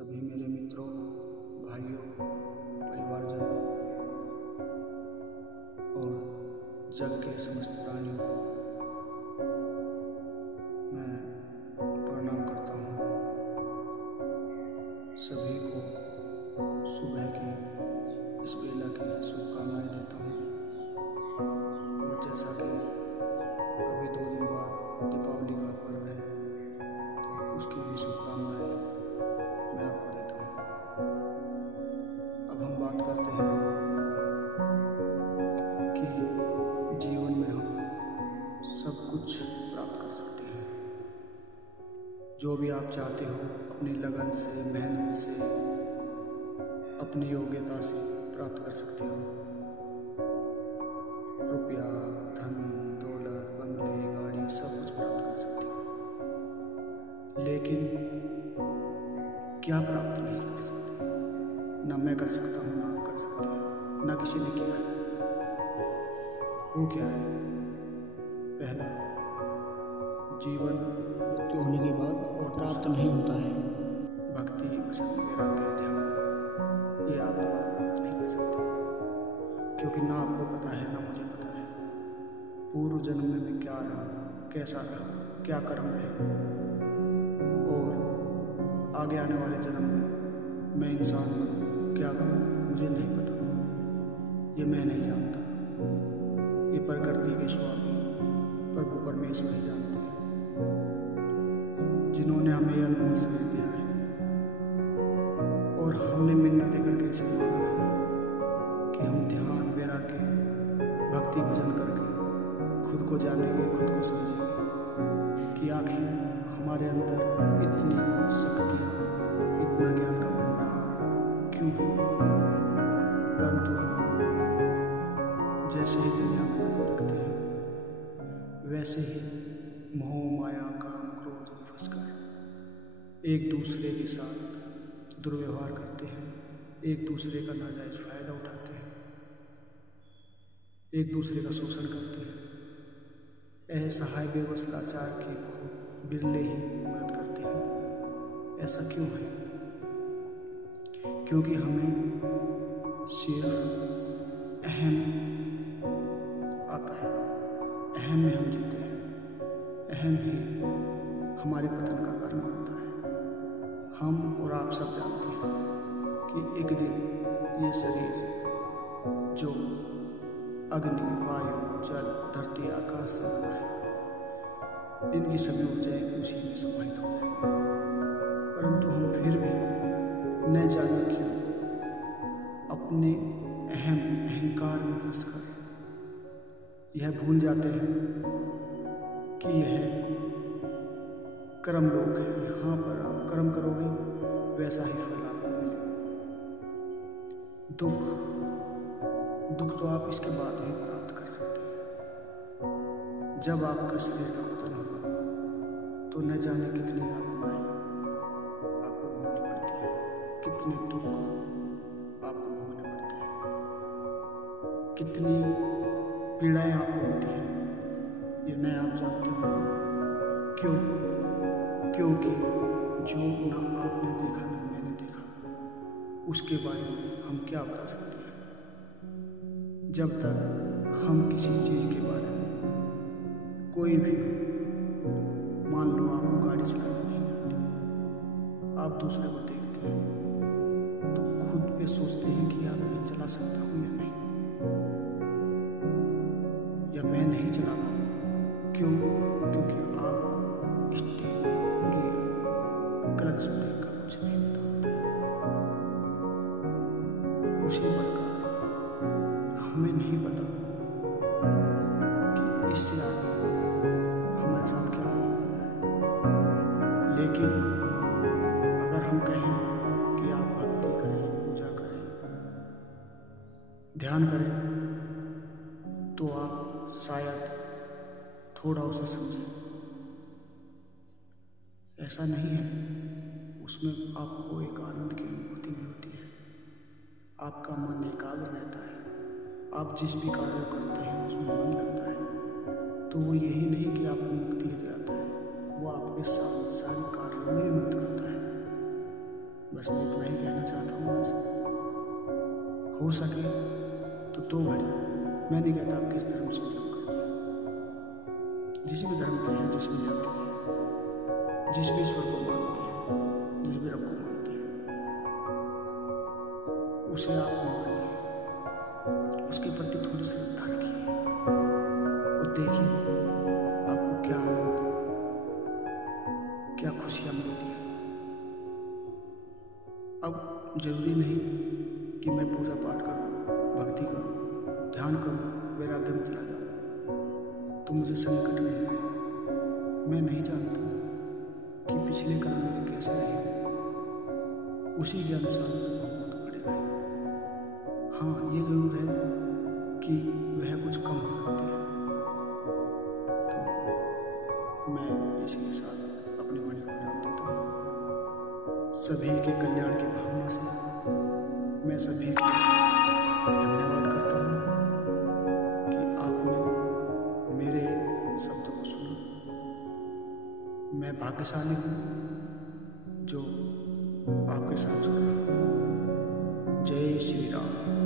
सभी मेरे मित्रों, भाइयों, परिवारजन और जग के समस्त प्राणियों को मैं प्रणाम करता हूँ। सभी को सुबह की इस बेला की शुभकामनाएं देता हूँ। और जैसा कि अभी 2 दिन बाद दीपावली का पर्व है, तो उसकी भी शुभकामनाएं मैं आपको देता हूँ। अब हम बात करते हैं कि जीवन में हम सब कुछ प्राप्त कर सकते हैं। जो भी आप चाहते हो अपनी लगन से, मेहनत से, अपनी योग्यता से प्राप्त कर सकते हो। रुपया, धन, दौलत, बंगले, गाड़ी सब कुछ प्राप्त कर सकते हो। लेकिन क्या प्राप्त नहीं कर सकते? ना मैं कर सकता हूँ, ना आप कर सकते हैं, ना किसी ने किया है। वो क्या है? पहला, जीवन मृत्यु होने के बाद और प्राप्त नहीं होता है भक्ति, भजन, वैराग्य, ध्यान। ये आप दोबारा प्राप्त नहीं कर सकते, क्योंकि ना आपको पता है, ना मुझे पता है पूर्व जन्म में मैं क्या रहा, कैसा रहा, क्या कर्म रहे, और आगे आने वाले जन्म में मैं इंसान बनूं, क्या बनूं, मुझे नहीं पता। ये मैं नहीं जानता। ये प्रकृति के स्वामी प्रभु परमेश्वर ही जानते हैं, जिन्होंने हमें यह अनमोल शरीर दिया है। और हमने मिन्नतें करके इसे मांगा है कि हम ध्यान, वैराग्य, भक्ति, भजन करके खुद को जानेंगे, खुद को समझेंगे कि आखिर हमारे अंदर इतनी शक्तियाँ, इतना ज्ञान का भंडार क्यों है। परंतु हम जैसे ही दुनिया में कदम रखते हैं, वैसे ही मोह, माया, काम, क्रोध में फंसकर एक दूसरे के साथ दुर्व्यवहार करते हैं, एक दूसरे का नाजायज फायदा उठाते हैं, एक दूसरे का शोषण करते हैं। असहाय, बेबस, लाचार की बिरले ही मदद करते हैं। ऐसा क्यों है? क्योंकि हमें सिर्फ अहम आता है, अहम में हम जीते हैं। अहम ही हमारे पतन का कारण बनता है। हम और आप सब जानते हैं कि एक दिन ये शरीर जो अग्नि, वायु, जल, धरती, आकाश से बना है, इनकी सभी ऊर्जाएं उसी में समाहित हो जाएंगी। परंतु हम फिर भी न जाने क्यों अपने अहंकार में फंसकर यह भूल जाते हैं कि यह कर्म लोक है। यहाँ पर आप कर्म करोगे, वैसा ही फल आपको मिलेगा। दुख तो आप इसके बाद भी प्राप्त कर सकते हैं। जब आपका शरीर का पतन होगा, तो न जाने कितनी यातनाएं आपको भोगनी पड़ती है, कितने दुख आपको भोगने पड़ते हैं, कितनी पीड़ाएं आपको होती हैं। ये न आप जानते हो। क्यों? क्योंकि जो ना आपने देखा, ना मैंने देखा, उसके बारे में हम क्या बता सकते हैं। जब तक हम किसी चीज़ के बारे में, कोई भी, मान लो आपको गाड़ी चलानी नहीं आती, आप दूसरे को देखते हैं तो खुद पे सोचते हैं कि यार मैं चला सकता हूँ या नहीं, या मैं नहीं चला पाऊँगा। क्यों? क्योंकि आपको स्टीयरिंग, गियर, क्लच, ब्रेक का कुछ नहीं पता होता है। उसी प्रकार हमें नहीं पता कि इससे आगे हमारे साथ क्या होने वाला है। लेकिन अगर हम कहें कि आप भक्ति करें, पूजा करें, ध्यान करें, तो आप शायद थोड़ा उसे समझें। ऐसा नहीं है, उसमें आपको एक आनंद की अनुभूति भी होती है। आपका मन एकाग्र रहता है। आप जिस भी कार्य करते हैं उसमें मन लगता है। तो वो यही नहीं कि आपको मुक्ति दिलाता है, वो आपके सांसारिक कार्यों में भी मदद करता है। बस मैं इतना ही कहना चाहता हूँ आज। हो सके तो 2 घड़ी, मैं नहीं कहता आप किस धर्म से बिलोंग करते हैं, जिस भी धर्म के हैं, जिस भी जाति के हैं, जिस भी ईश्वर को मानते हैं, जिस भी रब को मानते हैं, उसे आप मानिए, उसके प्रति थोड़ी श्रद्धा रखिए और देखिए आपको क्या आनंद, क्या खुशियाँ मिलती हैं। अब जरूरी नहीं कि मैं पूजा पाठ करूं, भक्ति करूं, ध्यान करूं, वैराग्य में चला जाऊं तो मुझे संकट नहीं आए। मैं नहीं जानता कि पिछले कर्म मेरे कैसे रहे, उसी के अनुसार मुझे भोगना तो पड़ेगा। हाँ, ये जरूर है कि वह कुछ कम हो सकते हैं। तो मैं इसी के साथ अपनी वाणी को विराम देता हूँ। सभी के कल्याण की भावना से मैं सभी को धन्यवाद करता हूँ कि आपने मेरे शब्दों को सुना। मैं भाग्यशाली हूँ जो आपके साथ जुड़ा। जय श्री राम।